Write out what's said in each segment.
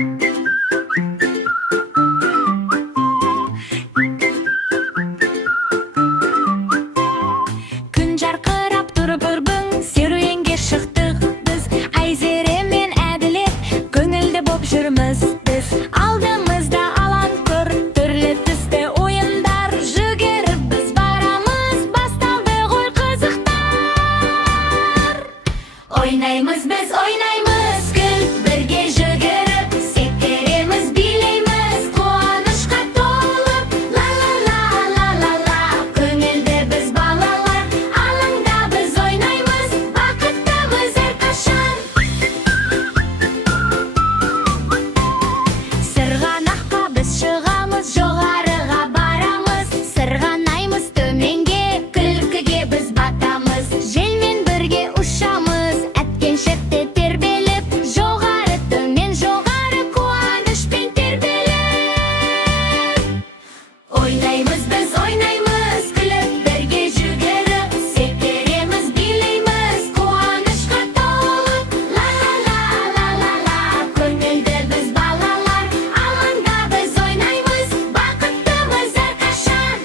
Күн жарқырап тұрып үрбің серуенге шықтық біз, Айзере мен Әділет көңілді боп жүрміз біз. Алдымызда алаң тұр, түрлі түсті ойындар, жүгіріп біз барамыз, басталды ғой қызықтар. Ойнаймыз біз, ойнаймыз, күліп бірге жүгіріп, секіреміз, билейміз, қуанышқа толып. Ла-ла-ла-ла-ла-ла, көңілді біз балалар, алаңда біз ойнаймыз, бақыттымыз әрқашан. Сырғанаққа біз шығамыз, жоғарыға барамыз, сырғанаймыз төменге, күлкіге біз батамыз. Желмен бірге ұшамыз, әткеншекте тербеліп, жоғары төмен жоғары, қуанышпен тербеліп. Ойнаймыз біз, ойнаймыз, күліп бірге жүгіріп, секіреміз, билейміз, қуанышқа толып. Ла-ла-ла-ла-ла-ла, көңілді біз балалар, алаңда біз ойнаймыз, бақыттымыз әрқашан.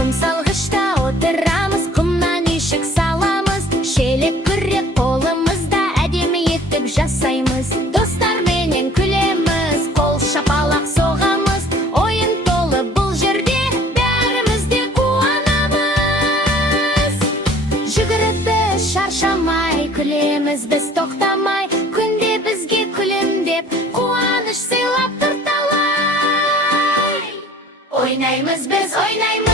Құм салғышта отырамыз, құмнан үйшік саламыз, шелек күрек қолымызда әдемі етіп жасаймыз. Достарменен күлеміз, қол шапалақ соғамыз, ойын толы бұл жерде, бәріміз де қуанамыз. Жүгіріп біз шаршамай, күлеміз біз тоқтамай, күнде бізге күлімдеп, қуаныш сыйлап тұр талай. Ойнаймыз біз, ойнаймыз.